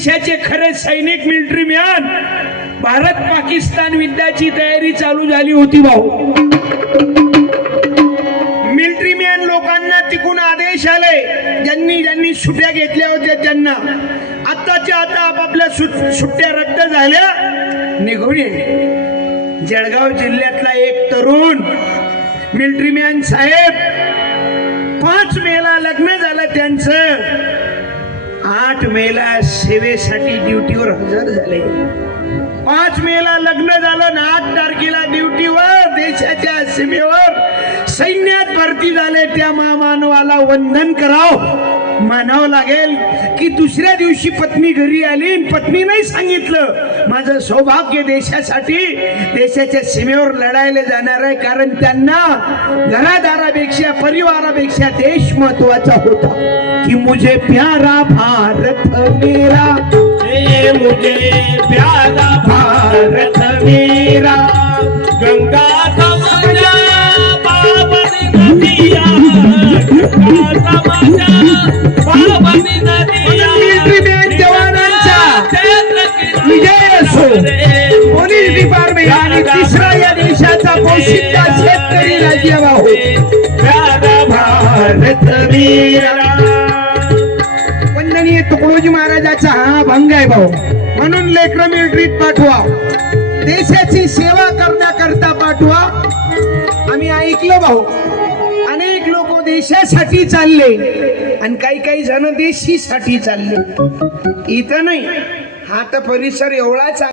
देशाचे खरे सैनिक मिलिटरी मॅन भारत पाकिस्तान युद्धाची तयारी चालू झाली होती भाऊ. मिलिटरी मॅन लोकांना तिकून आदेश आले, ज्यांनी ज्यांनी सुट्ट्या घेतल्या होत्या त्यांना आताच्या आता आपापल्या सुट्ट्या रद्द झाल्या, निघून ये. जळगाव जिल्ह्यातला एक तरुण मिलिटरी मॅन साहेब 5 मेला लग्न झालं त्यांचं, 8 मेला सेवेसाठी ड्युटीवर हजर झाले. 5 मेला लग्न झालं ना 8 तारखेला ड्युटीवर देशाच्या सीमेवर सैन्यात भरती झाले. त्या महामानवाला वंदन करावं मानावं लागेल की दुसऱ्या दिवशी पत्नी घरी आली, पत्नी नाही सांगितलं माझं सौभाग्य देशासाठी देशाच्या सीमेवर लढायला जाणार आहे, कारण त्यांना घरादारापेक्षा परिवारापेक्षा देश महत्वाचा होता. कि मुझे प्यारा भारत मेरा, मुझे प्यारा भारत मेरा, गंगा समझा पावन नदिया, गंगा समझा पावन नदिया. मिलिटरी मॅन जवानांचा विजय असो. पोलीस डिपार्टमेंट आणि तिसरा या देशाचा पोशिंदा शेतकरी राजाभाऊ प्यारा भारत मेरा. वंदनीय तुकडोजी महाराजाचा हा भंग आहे भाऊ, म्हणून लेकर मिलिटरीत पाठवा, देशाची सेवा करण्याकरता पाठवा. आम्ही ऐकलं भाऊ, अनेक लोक देशासाठी चालले आणि काही जण देशीसाठी चालले. इथं नाही, हा तर परिसर एवढाच